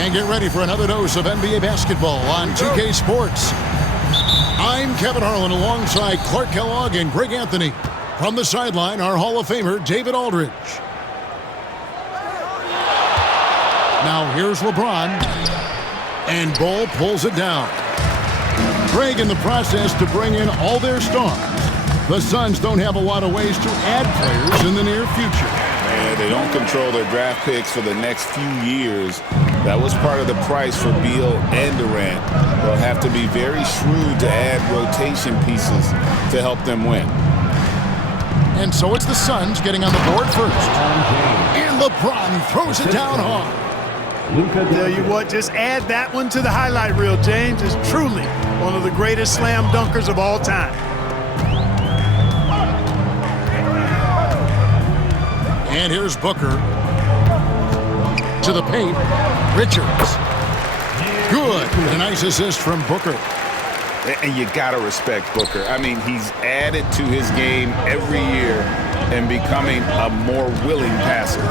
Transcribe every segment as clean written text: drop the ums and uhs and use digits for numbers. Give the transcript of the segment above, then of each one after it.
And get ready for another dose of NBA basketball on 2K Sports. I'm Kevin Harlan alongside Clark Kellogg and Greg Anthony. From the sideline, our Hall of Famer, David Aldridge. Now here's LeBron. And Ball pulls it down. Greg in the process to bring in all their stars. The Suns don't have a lot of ways to add players in the near future. Yeah, they don't control their draft picks for the next few years. That was part of the price for Beal and Durant. They'll have to be very shrewd to add rotation pieces to help them win. And so it's the Suns getting on the board first. And LeBron throws it down hard. Tell you what, just add that one to the highlight reel. James is truly one of the greatest slam dunkers of all time. And here's Booker. To the paint. Richards. Good. A nice assist from Booker. And you got to respect Booker. I mean, he's added to his game every year and becoming a more willing passer.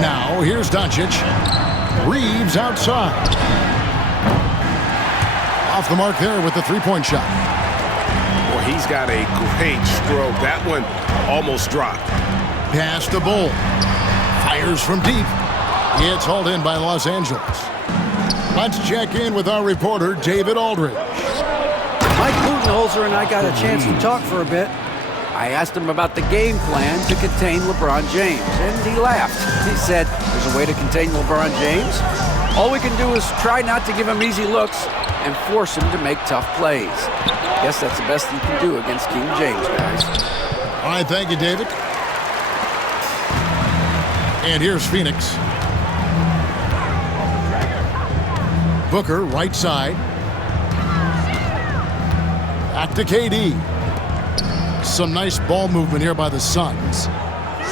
Now, here's Doncic. Reeves outside. Off the mark there with the three-point shot. Well, he's got a great stroke. That one almost dropped. Pass to Bull. Fires from deep. It's hauled in by Los Angeles. Let's check in with our reporter, David Aldridge. Mike Budenholzer and I got a chance to talk for a bit. I asked him about the game plan to contain LeBron James, and he laughed. He said, there's a way to contain LeBron James. All we can do is try not to give him easy looks and force him to make tough plays. Guess that's the best you can do against King James, guys. All right, thank you, David. And here's Phoenix. Booker, right side. Back to KD. Some nice ball movement here by the Suns.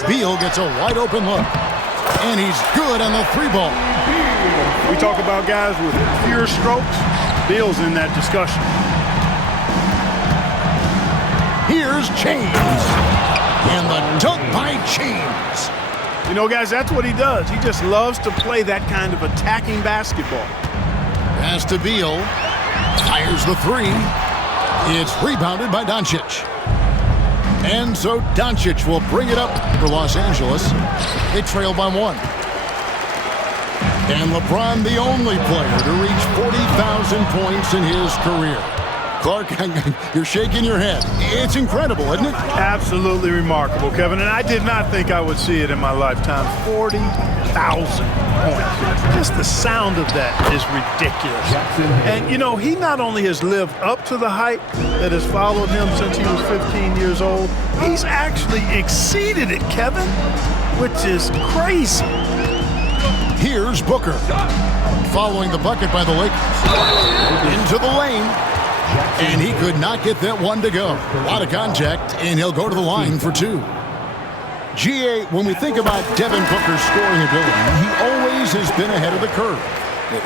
Beal gets a wide open look. And he's good on the three ball. We talk about guys with pure strokes. Beal's in that discussion. Here's James. And the dunk by James. You know, guys, that's what he does. He just loves to play that kind of attacking basketball. Pass to Beal. Fires the three. It's rebounded by Doncic. And so Doncic will bring it up for Los Angeles. They trail by one. And LeBron, the only player to reach 40,000 points in his career. Clark, you're shaking your head. It's incredible, isn't it? Absolutely remarkable, Kevin. And I did not think I would see it in my lifetime. 40,000 points. Just the sound of that is ridiculous. And, you know, he not only has lived up to the hype that has followed him since he was 15 years old, he's actually exceeded it, Kevin, which is crazy. Here's Booker. Following the bucket by the Lakers. Into the lane. And he could not get that one to go. A lot of contact, and he'll go to the line for two. GA, when we think about Devin Booker's scoring ability, he always has been ahead of the curve.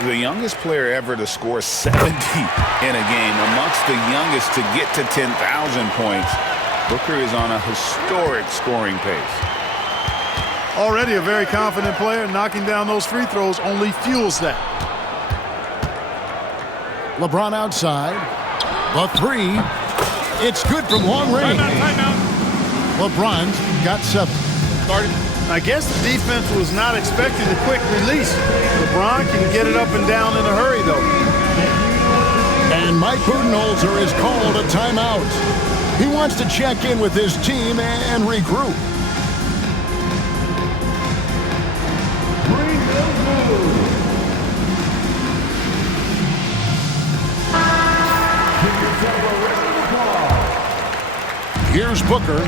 The youngest player ever to score 70 in a game, amongst the youngest to get to 10,000 points. Booker is on a historic scoring pace. Already a very confident player. Knocking down those free throws only fuels that. LeBron outside. The three. It's good from long range. Timeout. LeBron's got 7. I guess the defense was not expecting a quick release. LeBron can get it up and down in a hurry, though. And Mike Budenholzer is called a timeout. He wants to check in with his team and regroup. Here's Booker.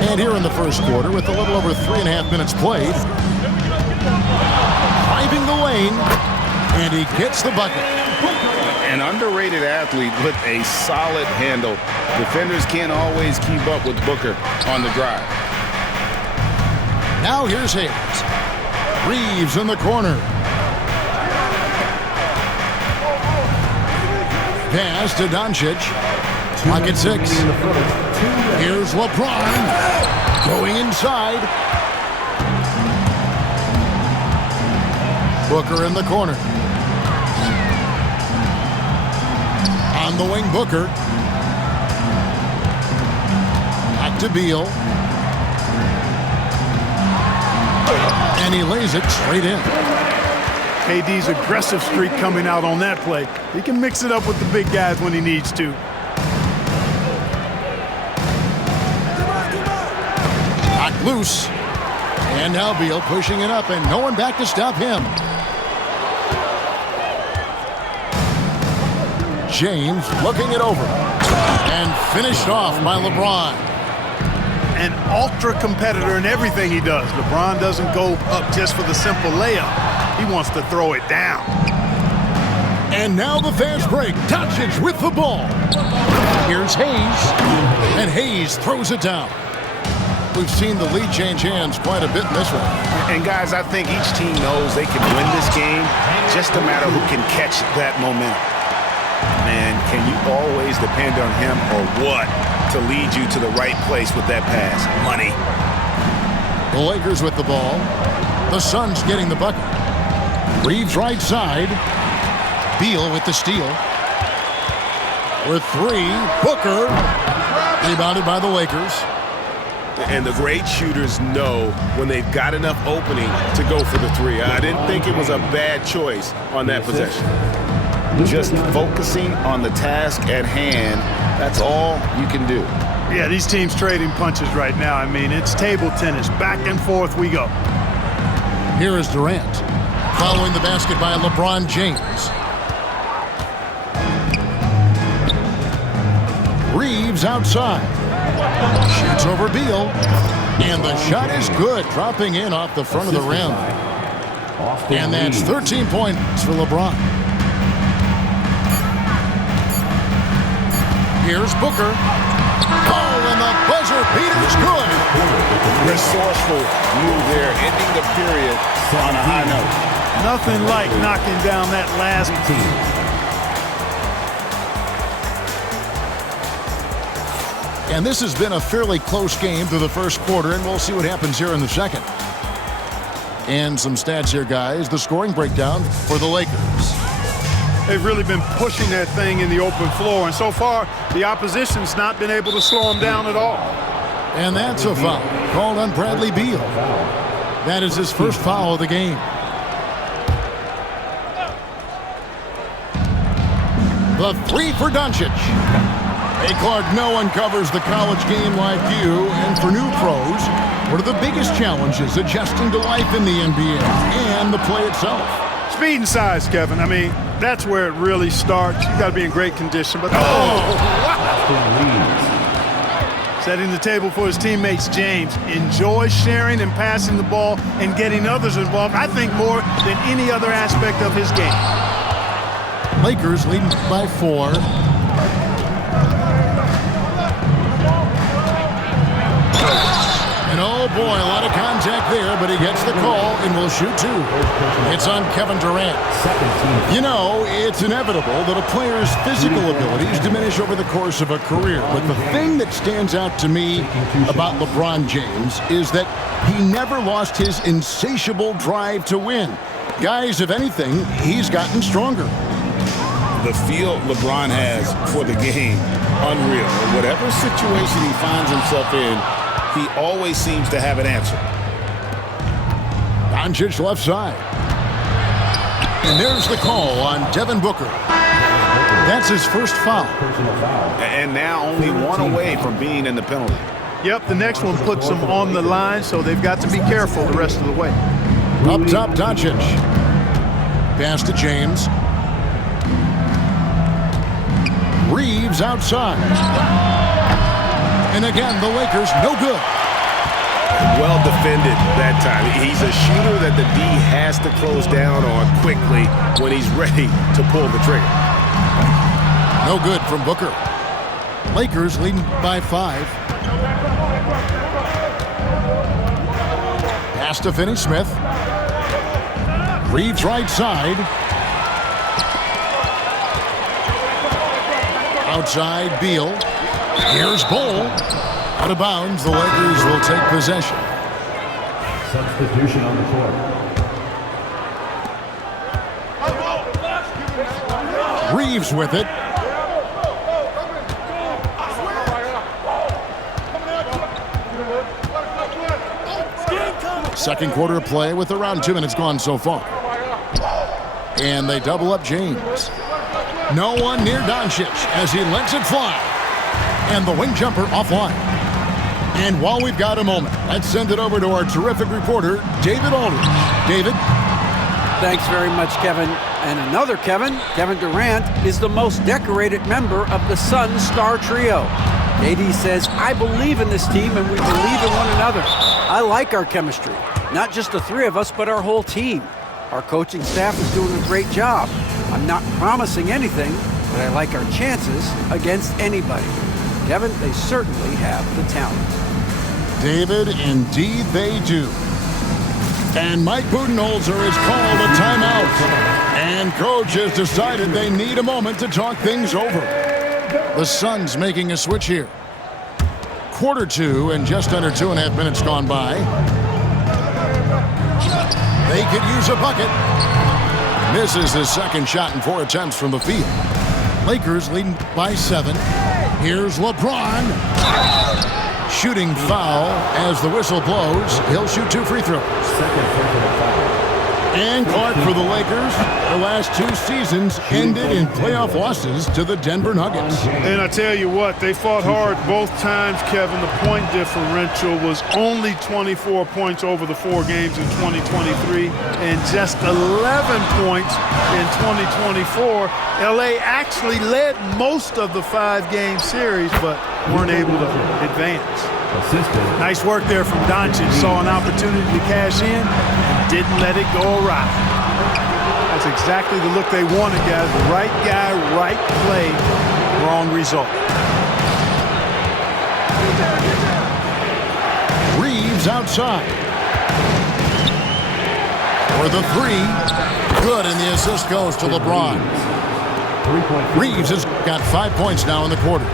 And here in the first quarter, with a little over 3.5 minutes played, driving the lane, and he gets the bucket. An underrated athlete with a solid handle. Defenders can't always keep up with Booker on the drive. Now here's Hayes. Reeves in the corner. Pass to Doncic. Pocket 6. Here's LeBron. Going inside. Booker in the corner. On the wing, Booker. Back to Beal. And he lays it straight in. KD's aggressive streak coming out on that play. He can mix it up with the big guys when he needs to. Knocked loose. And now Beal pushing it up and no one back to stop him. James looking it over. And finished off by LeBron. An ultra competitor in everything he does. LeBron doesn't go up just for the simple layup. He wants to throw it down. And now the fast break. Doncic with the ball. Here's Hayes. And Hayes throws it down. We've seen the lead change hands quite a bit in this one. And guys, I think each team knows they can win this game. Just a matter who can catch that momentum. Man, can you always depend on him or what to lead you to the right place with that pass? Money. The Lakers with the ball. The Suns getting the bucket. Reeves right side. Beal with the steal. With three, Booker. Rebounded by the Lakers. And the great shooters know when they've got enough opening to go for the three. I didn't think it was a bad choice on that possession. Just focusing on the task at hand, that's all you can do. Yeah, these teams trading punches right now. I mean, it's table tennis. Back and forth we go. Here is Durant. Following the basket by LeBron James. Reeves outside. Shoots over Beal. And the shot is good, dropping in off the front of the rim. And that's 13 points for LeBron. Here's Booker. Oh, and the buzzer beater's good. Resourceful move there, ending the period on a high note. Nothing like knocking down that last team. And this has been a fairly close game through the first quarter, and we'll see what happens here in the second. And some stats here, guys. The scoring breakdown for the Lakers. They've really been pushing that thing in the open floor, and so far, the opposition's not been able to slow them down at all. And that's a foul called on Bradley Beal. That is his first foul of the game. The three for Doncic. Hey, Clark, no one covers the college game like you. And for new pros, what are the biggest challenges adjusting to life in the NBA and the play itself? Speed and size, Kevin. I mean, that's where it really starts. You got to be in great condition. But setting the table for his teammates, James enjoys sharing and passing the ball and getting others involved, I think, more than any other aspect of his game. Lakers leading by 4. And oh boy, a lot of contact there, but he gets the call and will shoot 2. It's on Kevin Durant. You know, it's inevitable that a player's physical abilities diminish over the course of a career. But the thing that stands out to me about LeBron James is that he never lost his insatiable drive to win. Guys, if anything, he's gotten stronger. The feel LeBron has for the game, unreal. Whatever situation he finds himself in, he always seems to have an answer. Doncic left side. And there's the call on Devin Booker. That's his first foul. And now only one away from being in the penalty. Yep, the next one puts them on the line, so they've got to be careful the rest of the way. Up top, Doncic. Pass to James. Reeves outside. And again, the Lakers no good. Well defended that time. He's a shooter that the D has to close down on quickly when he's ready to pull the trigger. No good from Booker. Lakers leading by 5. Pass to Finney-Smith. Reeves right side. Outside, Beal. Here's Bull. Out of bounds, the Lakers will take possession. Substitution on the court. Reeves with it. Second quarter of play with around 2 minutes gone so far. And they double up James. No one near Doncic as he lets it fly. And the wing jumper offline. And while we've got a moment, let's send it over to our terrific reporter, David Aldridge. David? Thanks very much, Kevin. And another Kevin, Kevin Durant, is the most decorated member of the Suns star trio. KD says, I believe in this team and we believe in one another. I like our chemistry. Not just the three of us, but our whole team. Our coaching staff is doing a great job. I'm not promising anything, but I like our chances against anybody. Kevin, they certainly have the talent. David, indeed they do. And Mike Budenholzer has called a timeout. And coach has decided they need a moment to talk things over. The Suns making a switch here. Quarter 2 and just under 2.5 minutes gone by. They could use a bucket. Misses his second shot in 4 attempts from the field. Lakers leading by 7. Here's LeBron. Shooting foul as the whistle blows. He'll shoot 2 free throws. And Clark for the Lakers. The last 2 seasons ended in playoff losses to the Denver Nuggets. And I tell you what, they fought hard both times, Kevin. The point differential was only 24 points over the 4 games in 2023 and just 11 points in 2024. LA actually led most of the 5-game series, but weren't able to advance. Nice work there from Doncic. Saw an opportunity to cash in and didn't let it go awry. That's exactly the look they wanted, guys. Right guy, right play, wrong result. Reeves outside. For the 3. Good, and the assist goes to LeBron. Reeves has got 5 points now in the quarter.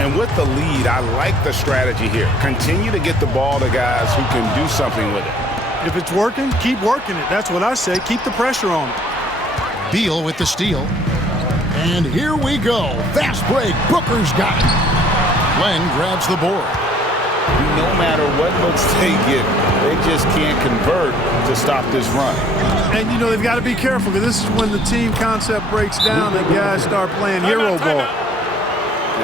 And with the lead, I like the strategy here. Continue to get the ball to guys who can do something with it. If it's working, keep working it. That's what I say. Keep the pressure on it. Beal with the steal. And here we go. Fast break. Booker's got it. Len grabs the board. No matter what looks they get, they just can't convert to stop this run. And, you know, they've got to be careful because this is when the team concept breaks down and guys start playing hero ball.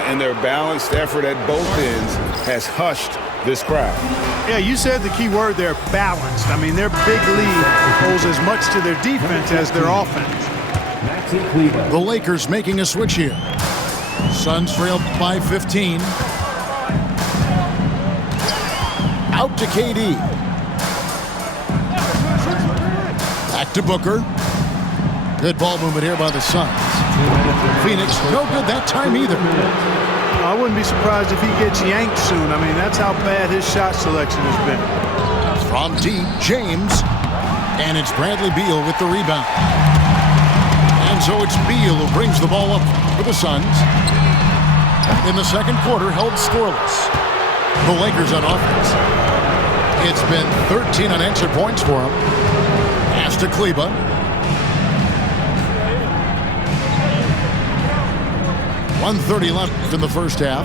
And their balanced effort at both ends has hushed this crowd. Yeah, you said the key word there, balanced. I mean, their big lead owes as much to their defense as their offense. The Lakers making a switch here. Suns trail by 15. Out to KD. Back to Booker. Good ball movement here by the Suns. Phoenix, no good that time either. I wouldn't be surprised if he gets yanked soon. I mean, that's how bad his shot selection has been. From deep, James. And it's Bradley Beal with the rebound. And so it's Beal who brings the ball up for the Suns. In the second quarter, held scoreless. The Lakers on offense. It's been 13 unanswered points for him. Pass to Kleber. .130 left in the first half.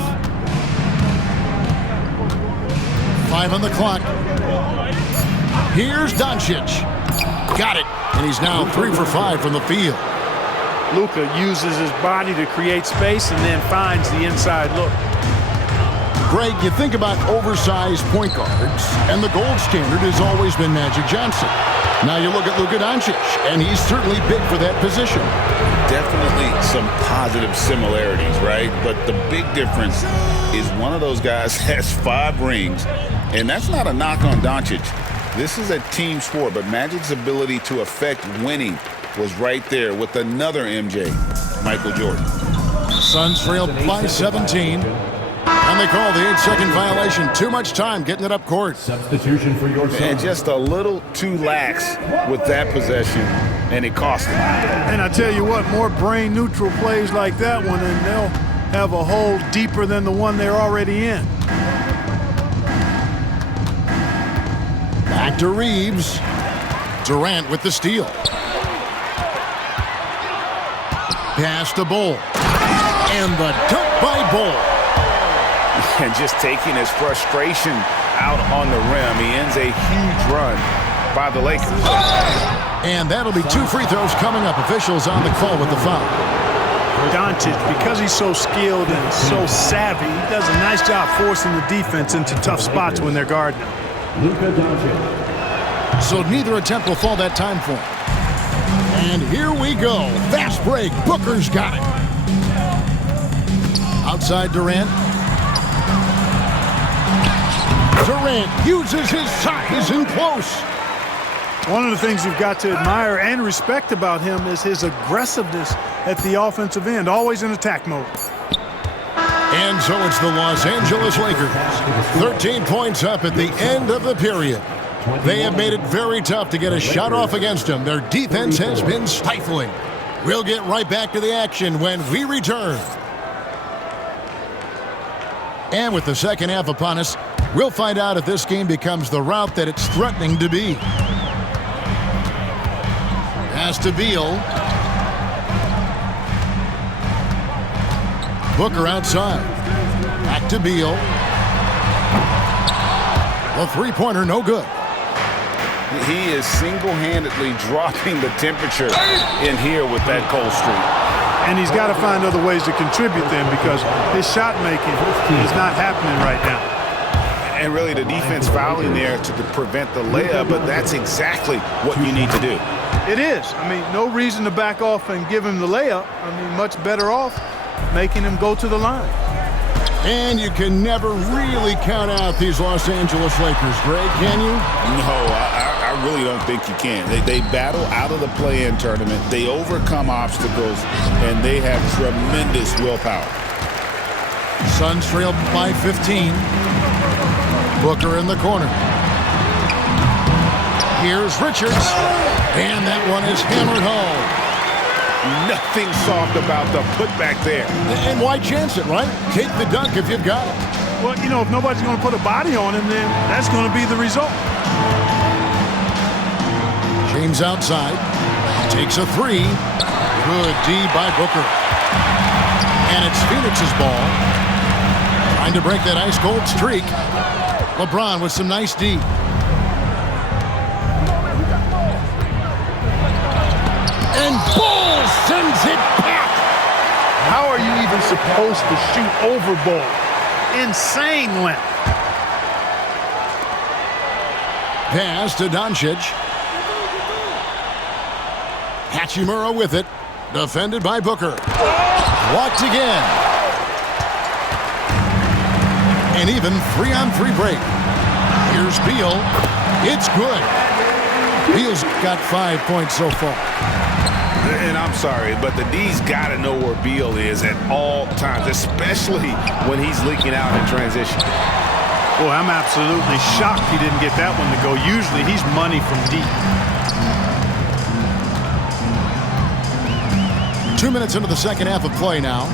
5 on the clock. Here's Doncic. Got it. And he's now 3 for 5 from the field. Luka uses his body to create space and then finds the inside look. Greg, you think about oversized point guards, and the gold standard has always been Magic Johnson. Now you look at Luka Doncic, and he's certainly big for that position. Definitely some positive similarities, right? But the big difference is one of those guys has 5 rings, and that's not a knock on Doncic. This is a team sport, but Magic's ability to affect winning was right there with another MJ, Michael Jordan. Suns trailed by 17. And they call the 8-second violation. Too much time getting it up court. Substitution for your son. And just a little too lax with that possession, and it cost them. And I tell you what, more brain-neutral plays like that one, and they'll have a hole deeper than the one they're already in. Back to Reeves. Durant with the steal. Pass to Bull. And the dunk by Bull. And just taking his frustration out on the rim. He ends a huge run by the Lakers. And that'll be 2 free throws coming up. Officials on the call with the foul. Doncic, because he's so skilled and so savvy, he does a nice job forcing the defense into tough spots when they're guarding him. Luka Doncic. So neither attempt will fall that time for him. And here we go. Fast break. Booker's got it. Outside Durant. Durant uses his size and close. One of the things you've got to admire and respect about him is his aggressiveness at the offensive end, always in attack mode. And so it's the Los Angeles Lakers. 13 points up at the end of the period. They have made it very tough to get a shot off against them. Their defense has been stifling. We'll get right back to the action when we return. And with the second half upon us, we'll find out if this game becomes the rout that it's threatening to be. Pass to Beal. Booker outside. Back to Beal. The three-pointer no good. He is single-handedly dropping the temperature in here with that cold streak. And he's got to find other ways to contribute then, because his shot making is not happening right now. And really the defense fouling there to prevent the layup, but that's exactly what you need to do. It is. I mean, no reason to back off and give him the layup. I mean, much better off making him go to the line. And you can never really count out these Los Angeles Lakers, Greg, can you? No, I really don't think you can. They battle out of the play-in tournament. They overcome obstacles, and they have tremendous willpower. Suns trail by 15. Booker in the corner. Here's Richards. And that one is hammered home. Nothing soft about the putback there. And why chance it, right? Take the dunk if you've got it. Well, you know, if nobody's going to put a body on him, then that's going to be the result. James outside. Takes a three. Good D by Booker. And it's Phoenix's ball. Trying to break that ice-cold streak. LeBron with some nice D. And Bull sends it back. How are you even supposed to shoot over Bull? Insane length. Pass to Doncic. Hachimura with it. Defended by Booker. Blocked again. And even 3-on-3 break. Here's Beal. It's good. Beal's got 5 points so far. And I'm sorry, but the D's got to know where Beal is at all times, especially when he's leaking out in transition. Boy, I'm absolutely shocked he didn't get that one to go. Usually he's money from deep. 2 minutes into the second half of play now.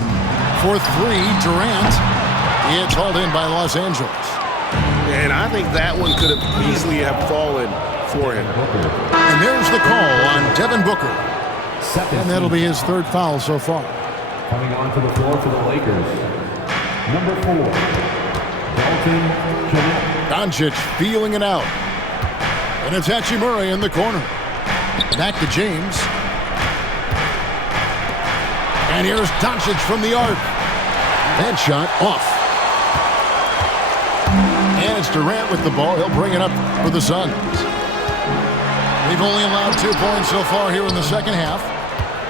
For three, Durant. It's hauled in by Los Angeles. And I think that one could have easily have fallen for him. And there's the call on Devin Booker. And that'll be his third foul so far. Coming onto the floor for the Lakers, number 4, Dalton Knecht. Doncic feeling it out. And it's Hachimura in the corner. Back to James. And here's Doncic from the arc. That shot off. And it's Durant with the ball. He'll bring it up for the Suns. They've only allowed 2 points so far here in the second half.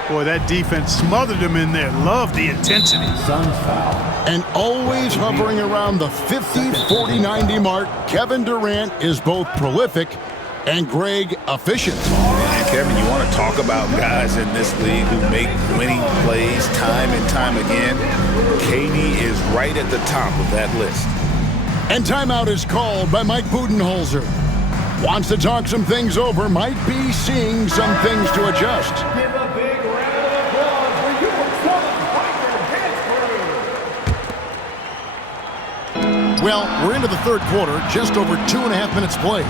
Boy, that defense smothered him in there. Love the intensity. Suns foul. And always hovering around the 50, 40, 90 mark, Kevin Durant is both prolific and Greg efficient. And Kevin, you want to talk about guys in this league who make winning plays time and time again? KD is right at the top of that list. And timeout is called by Mike Budenholzer. Wants to talk some things over, might be seeing some things to adjust. Give a big round of applause for your son, Michael Pittsburgh. Well, we're into the third quarter, just over 2.5 minutes played.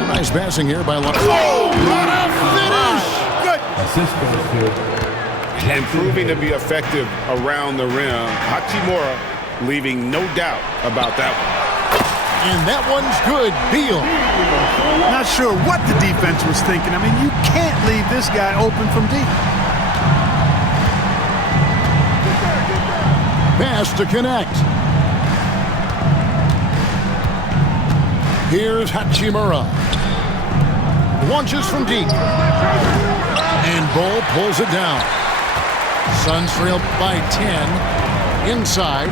Some nice passing here by LeBron. Oh, what a finish! Good. Assist goes to And proving to be effective around the rim, Hachimura leaving no doubt about that one. And that one's good. Beal. Not sure what the defense was thinking. I mean, you can't leave this guy open from deep. Pass to connect. Here's Hachimura. Launches from deep. And Bull pulls it down. Suns trail by 10. Inside.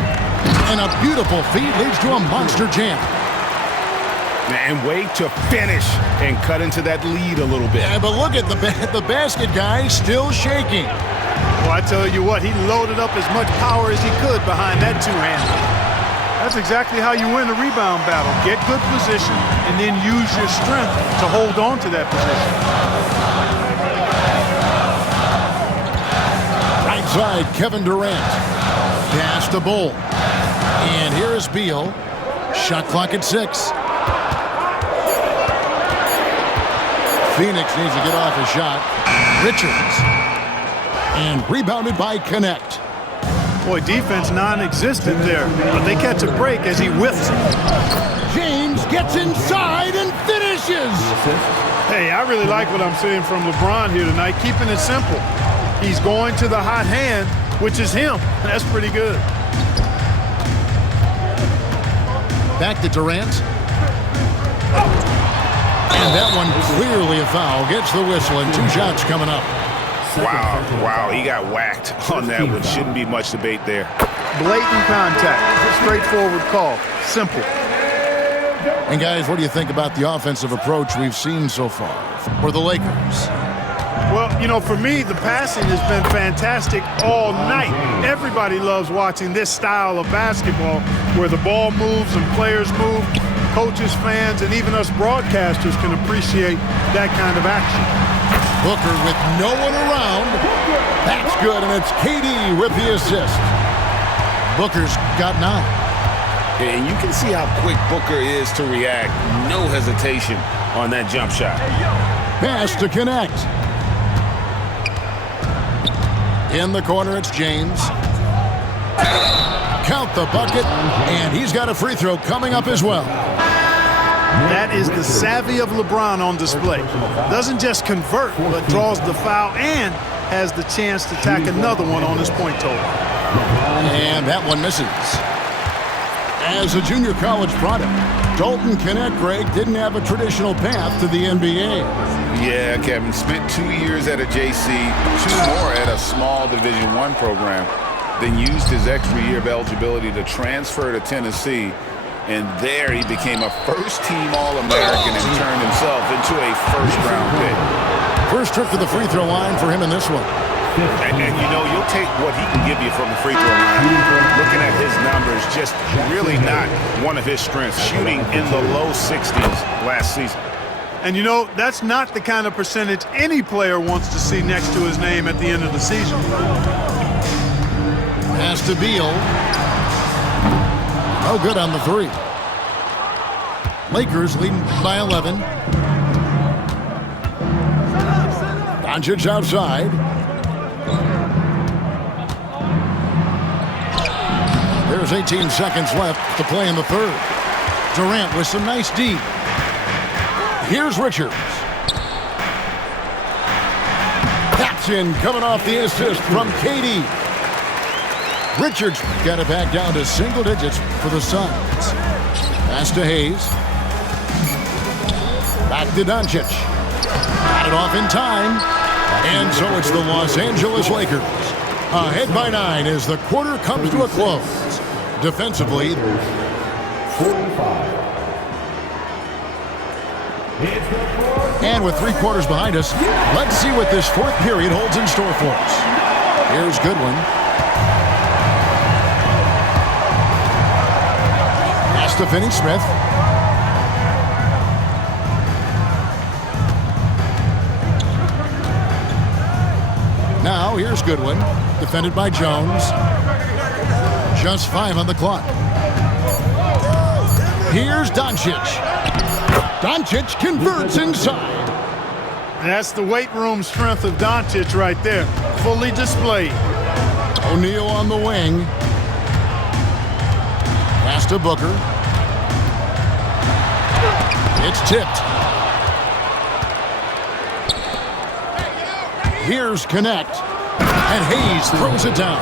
And a beautiful feed leads to a monster jam. And way to finish and cut into that lead a little bit. Yeah, but look at the basket guy still shaking. Well, I tell you what, he loaded up as much power as he could behind that two-hander. That's exactly how you win a rebound battle. Get good position and then use your strength to hold on to that position. Right side, Kevin Durant. Pass to Bull. And here's Beal. Shot clock at 6. Phoenix needs to get off a shot. Richards. And rebounded by Connect. Boy, defense non-existent there, but they catch a break as he whiffs it. James gets inside and finishes. Hey, I really like what I'm seeing from LeBron here tonight, keeping it simple. He's going to the hot hand, which is him. That's pretty good. Back to Durant. And that one clearly a foul. Gets the whistle and 2 shots coming up. Wow, he got whacked on that one. Shouldn't be much debate there. Blatant contact. Straightforward call. Simple. And guys, what do you think about the offensive approach we've seen so far for the Lakers? Well, you know, for me, the passing has been fantastic all night. Everybody loves watching this style of basketball where the ball moves and players move. Coaches, fans, and even us broadcasters can appreciate that kind of action. Booker with no one around. That's good, and it's KD with the assist. Booker's got 9. And you can see how quick Booker is to react. No hesitation on that jump shot. Pass to connect. In the corner, it's James. Count the bucket, and he's got a free throw coming up as well. That is the savvy of LeBron on display. Doesn't just convert, but draws the foul and has the chance to tack another one on his point total. And that one misses. As a junior college product, Dalton Connect, Greg, didn't have a traditional path to the NBA. Yeah, Kevin, spent 2 years at a JC, 2 more at a small Division I program, then used his extra year of eligibility to transfer to Tennessee. And there he became a first-team All-American and turned himself into a first-round pick. First trip to the free throw line for him in this one. And you know, you'll take what he can give you from the free throw line. Looking at his numbers, just really not one of his strengths. Shooting in the low 60s last season. And you know, that's not the kind of percentage any player wants to see next to his name at the end of the season. Pass to Beal. Oh, good on the 3. Lakers leading by 11. Doncic outside. There's 18 seconds left to play in the third. Durant with some nice D. Here's Richards. That's in, coming off the assist from KD. Richards got it back down to single digits for the Suns. Pass to Hayes. Back to Doncic. Got it off in time. And so it's the Los Angeles Lakers. Ahead by 9 as the quarter comes to a close. Defensively, 45. and with 3 quarters behind us, let's see what this 4th period holds in store for us. Here's Goodwin. Pass to Finney-Smith. Now here's Goodwin, defended by Jones. Just 5 on the clock. Here's Doncic. Doncic converts inside. That's the weight room strength of Doncic right there. Fully displayed. O'Neal on the wing. Pass to Booker. It's tipped. Here's Connect. And Hayes throws it down.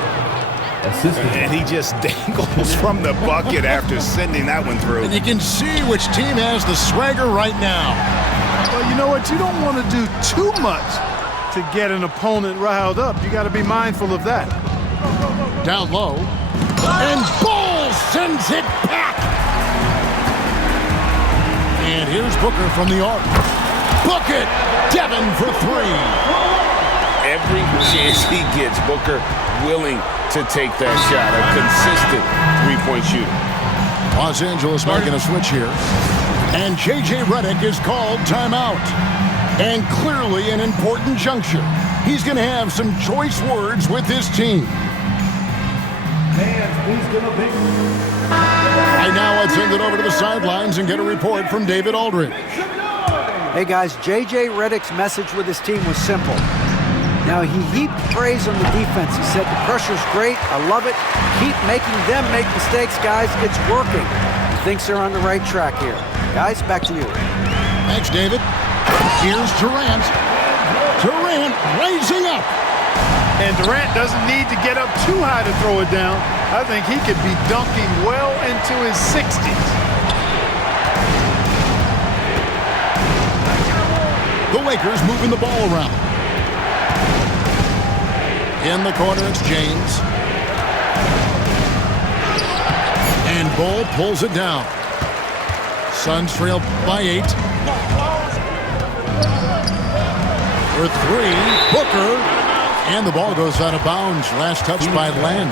And he just dangles from the bucket after sending that one through. And you can see which team has the swagger right now. Well, you know what? You don't want to do too much to get an opponent riled up. You got to be mindful of that. Down low. And Ball sends it back. And here's Booker from the arc. Bucket! Devin for three. Every chance he gets, Booker willing to take that shot. A consistent three-point shooter. Los Angeles making a switch here. And J.J. Redick is called timeout. And clearly an important juncture. He's going to have some choice words with his team. Right now, let's send it over to the sidelines and get a report from David Aldridge. Hey guys, J.J. Redick's message with his team was simple. Now, he heaped praise on the defense. He said, the pressure's great. I love it. Keep making them make mistakes, guys. It's working. He thinks they're on the right track here. Guys, back to you. Thanks, David. Here's Durant. Durant raising up. And Durant doesn't need to get up too high to throw it down. I think he could be dunking well into his 60s. The Lakers moving the ball around. In the corner, it's James. And Bull pulls it down. Suns trail by 8. For 3, Booker. And the ball goes out of bounds. Last touch by Len.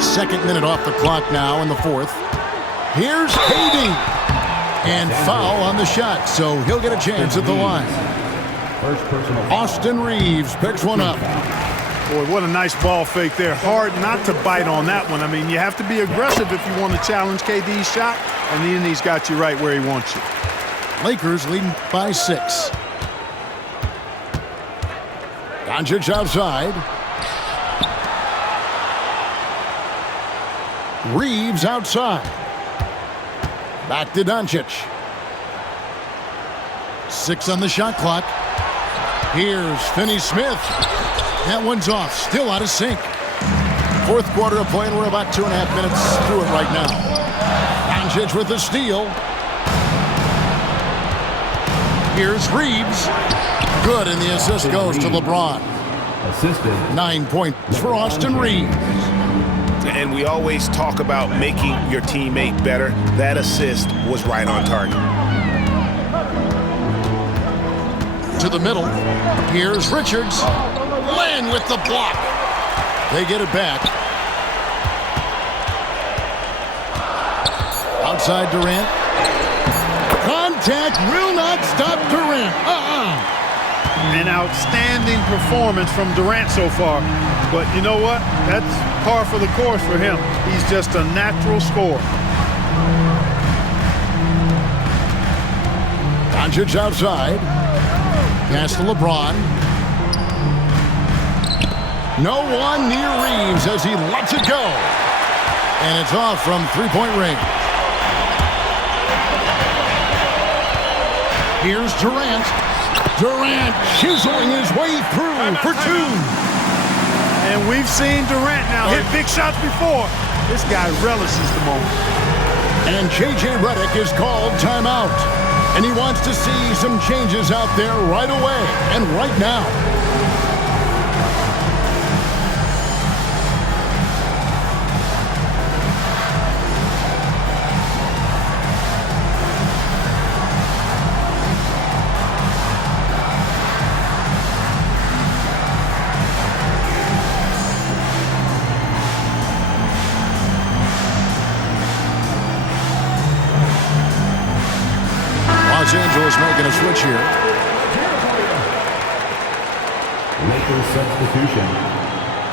Second minute off the clock now in the fourth. Here's KD. And foul on the shot, so he'll get a chance at the line. Austin Reeves picks one up. Boy, what a nice ball fake there. Hard not to bite on that one. I mean, you have to be aggressive if you want to challenge KD's shot, and then he's got you right where he wants you. Lakers leading by 6. Doncic outside. Reeves outside. Back to Doncic. 6 on the shot clock. Here's Finney-Smith. That one's off. Still out of sync. Fourth quarter of play, and we're about 2.5 minutes through it right now. Doncic with the steal. Here's Reeves. Good, and the assist goes to LeBron. Assisted. 9 points for Austin Reeves. And we always talk about making your teammate better. That assist was right on target. To the middle. Here's Richards. Len with the block. They get it back. Outside Durant. Contact will not stop Durant. An outstanding performance from Durant so far. But you know what? That's par for the course for him. He's just a natural scorer. Doncic outside. Pass to LeBron. No one near Reeves as he lets it go. And it's off from three-point range. Here's Durant. Durant chiseling his way through for 2. And we've seen Durant now hit big shots before. This guy relishes the moment. And J.J. Redick is called timeout. And he wants to see some changes out there right away and right now. Los Angeles making a switch here. Lakers substitution.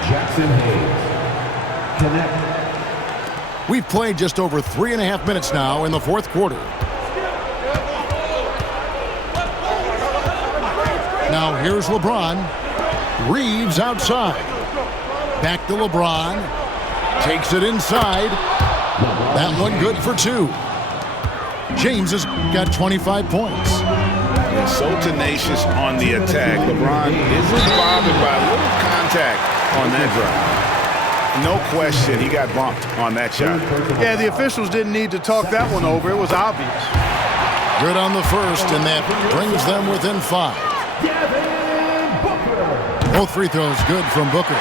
Jackson Hayes. Connect. We've played just over 3.5 minutes now in the fourth quarter. Now here's LeBron. Reeves outside. Back to LeBron. Takes it inside. That one good for 2. James has got 25 points. And so tenacious on the attack. LeBron isn't bothered by a little contact on that drive. No question, he got bumped on that shot. Yeah, the officials didn't need to talk that one over. It was obvious. Good on the first, and that brings them within 5. Both free throws good from Booker.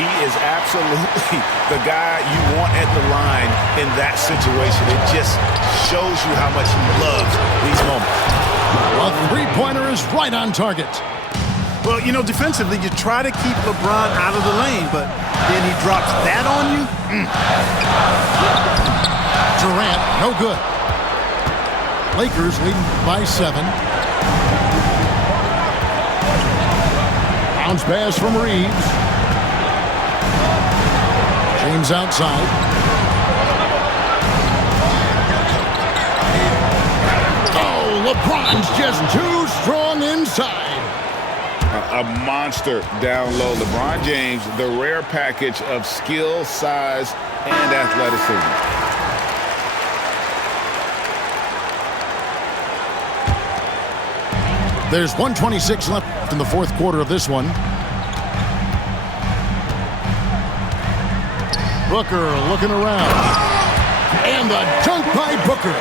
He is absolutely the guy you want at the line in that situation. It just shows you how much he loves these moments. A three-pointer is right on target. Well, you know, defensively, you try to keep LeBron out of the lane, but then he drops that on you. Durant, no good. Lakers leading by 7. Bounce pass from Reeves. James outside. Oh, LeBron's just too strong inside. A monster down low. LeBron James, the rare package of skill, size, and athleticism. There's 1:26 left in the fourth quarter of this one. Booker looking around. And the dunk by Booker.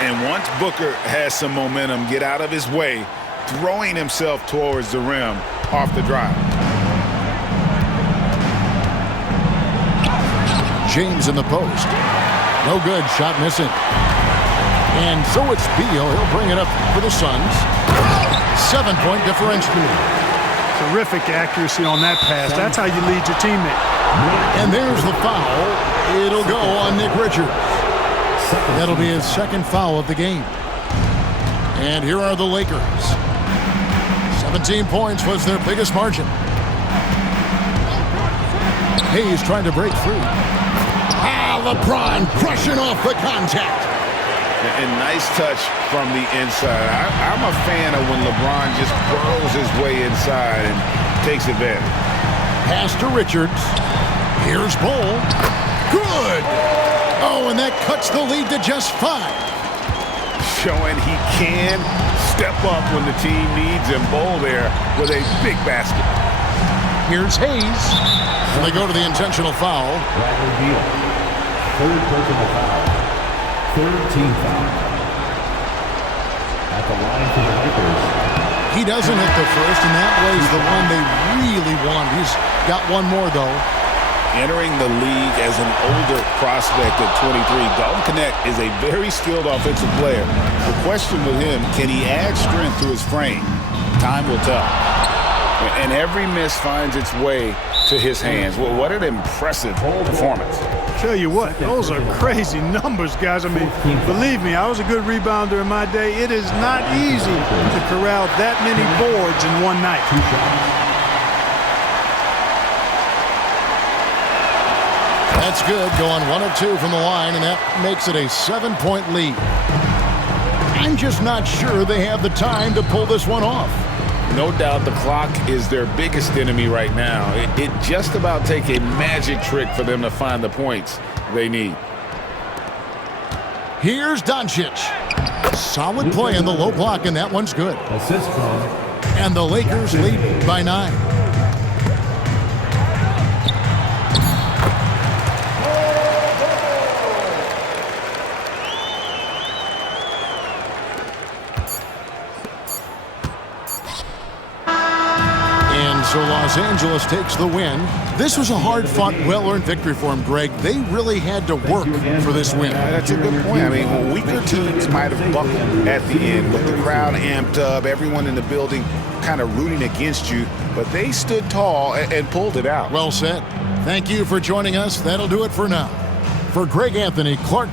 And once Booker has some momentum, get out of his way, throwing himself towards the rim off the drive. James in the post. No good, shot missing. And so it's Beal. He'll bring it up for the Suns. 7-point differential. Terrific accuracy on that pass. That's how you lead your teammate. And there's the foul. It'll go on Nick Richards. That'll be his second foul of the game. And here are the Lakers. 17 points was their biggest margin. Hayes trying to break free. LeBron crushing off the contact. And nice touch from the inside. I'm a fan of when LeBron just burrows his way inside and takes advantage. Pass to Richards. Here's Bull. Good. Oh, and that cuts the lead to just 5. Showing he can step up when the team needs him. Bull there with a big basket. Here's Hayes. And they go to the intentional foul. Bradley Beal. Third personal foul. Third team foul. At the line for the Lakers. He doesn't hit the first, and that was the one they really want. He's got one more, though. Entering the league as an older prospect at 23, Dalton Knecht is a very skilled offensive player. The question with him, can he add strength to his frame? Time will tell. And every miss finds its way to his hands. Well, what an impressive performance. Tell you what, those are crazy numbers, guys. I mean, believe me, I was a good rebounder in my day. It is not easy to corral that many boards in one night. That's good, going 1 of 2 from the line, and that makes it a 7-point lead. I'm just not sure they have the time to pull this one off. No doubt the clock is their biggest enemy right now. It just about takes a magic trick for them to find the points they need. Here's Doncic. Solid play in the low block, and that one's good. Assist from. And the Lakers lead by 9. So Los Angeles takes the win. This was a hard-fought, well-earned victory for them, Greg. They really had to work for this win. That's a good point. I mean, weaker teams might have buckled at the end, but the crowd amped up, everyone in the building kind of rooting against you, but they stood tall and pulled it out. Well said. Thank you for joining us. That'll do it for now. For Greg Anthony, Clark